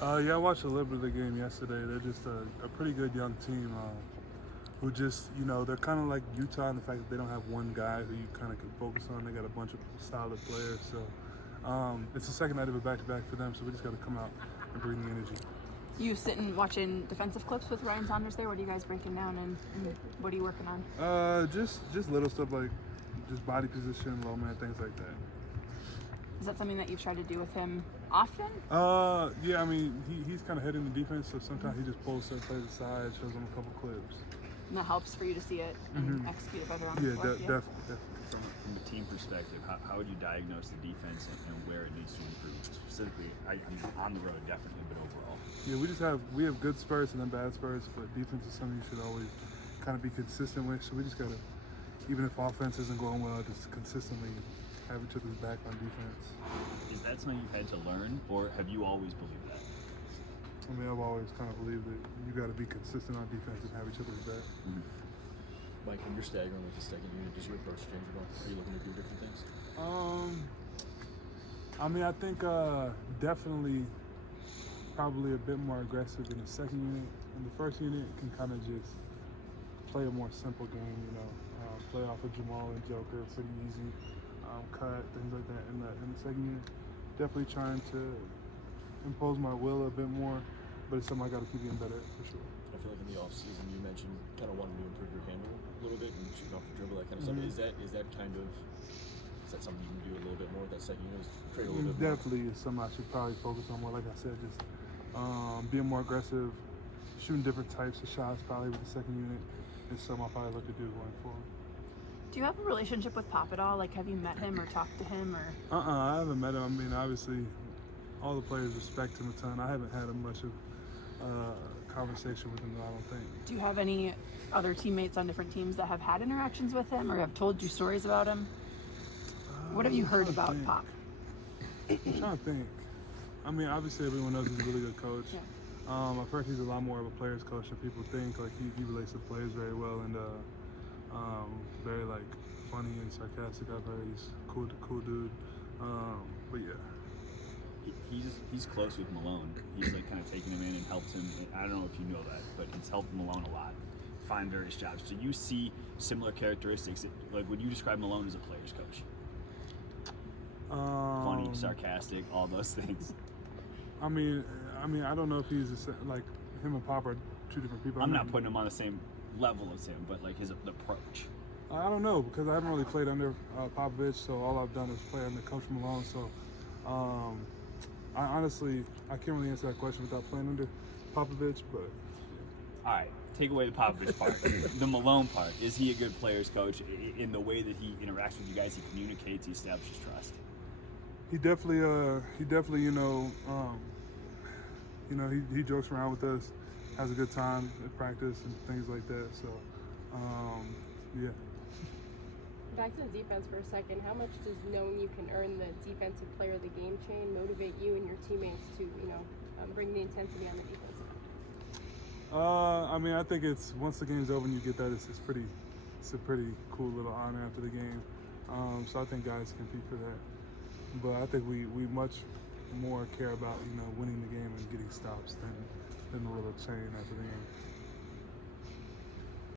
Yeah, I watched a little bit of the game yesterday. They're just a pretty good young team who just, they're kind of like Utah in the fact that they don't have one guy who you kind of can focus on. They got a bunch of solid players. So it's the second night of a back-to-back for them, so we just got to come out and bring the energy. You sitting watching defensive clips with Ryan Saunders there? What are you guys breaking down and what are you working on? Just little stuff like just body position, low man, things like that. Is that something that you've tried to do with him often? Yeah, I mean, he's kind of heading the defense, so sometimes he just pulls certain plays aside, shows them a couple clips. And that helps for you to see it and execute it better on the Yeah, floor? definitely. From a team perspective, how would you diagnose the defense and where it needs to improve? Specifically, I mean, on the road definitely, but overall. Yeah, we have good spurts and then bad spurts, but defense is something you should always kind of be consistent with. So we just gotta, even if offense isn't going well, just consistently have each other's back on defense. Is that something you've had to learn, or have you always believed that? I mean, I've always kind of believed that you got to be consistent on defense and have each other's back. Mm-hmm. Mike, when you're staggering with the second unit, does your approach change at all? Are you looking to do different things? I mean, I think definitely probably a bit more aggressive in the second unit. In the first unit, you can kind of just play a more simple game, play off of Jamal and Joker, pretty easy, cut, things like that. In the second unit, definitely trying to impose my will a bit more, but it's something I got to keep getting better at for sure. I feel like in the offseason you mentioned kind of wanting to improve your handle a little bit and shooting off the dribble, that kind of stuff. Is that something you can do a little bit more with that second unit? Create a little bit more? Definitely is something I should probably focus on more. Like I said, just being more aggressive, shooting different types of shots probably with the second unit is something I'll probably look to do going forward. Do you have a relationship with Pop at all? Like, have you met him or talked to him? Or I haven't met him. I mean, obviously, all the players respect him a ton. I haven't had much of conversation with him, though, I don't think. do you have any other teammates on different teams that have had interactions with him or have told you stories about him? What have you heard about Pop? I'm trying to think. I mean, obviously, everyone knows he's a really good coach. Yeah. I've heard he's a lot more of a player's coach than people think. Like, he relates to players very well and very, like, funny and sarcastic. I've heard he's cool dude. But, yeah. He's close with Malone. He's like kind of taken him in and helped him. I don't know if you know that, but he's helped Malone a lot find various jobs. Do you see similar characteristics? Like, would you describe Malone as a player's coach? Funny, sarcastic, all those things. I mean, I don't know if he's like him and Pop are two different people. I'm not putting him on the same level as him, but like his approach. I don't know because I haven't really played under Popovich, so all I've done is play under Coach Malone. So, I honestly can't really answer that question without playing under Popovich. But all right, take away the Popovich part. The Malone part. Is he a good player's coach in the way that he interacts with you guys? He communicates. He establishes trust. he definitely, he jokes around with us, has a good time at practice and things like that. So, yeah. Back to the defense for a second. How much does knowing you can earn the defensive player of the game chain motivate you and your teammates to, bring the intensity on the defensive end? I mean, I think it's once the game's over and you get that, it's a pretty cool little honor after the game. So I think guys compete for that. But I think we much more care about winning the game and getting stops than the little chain after the game.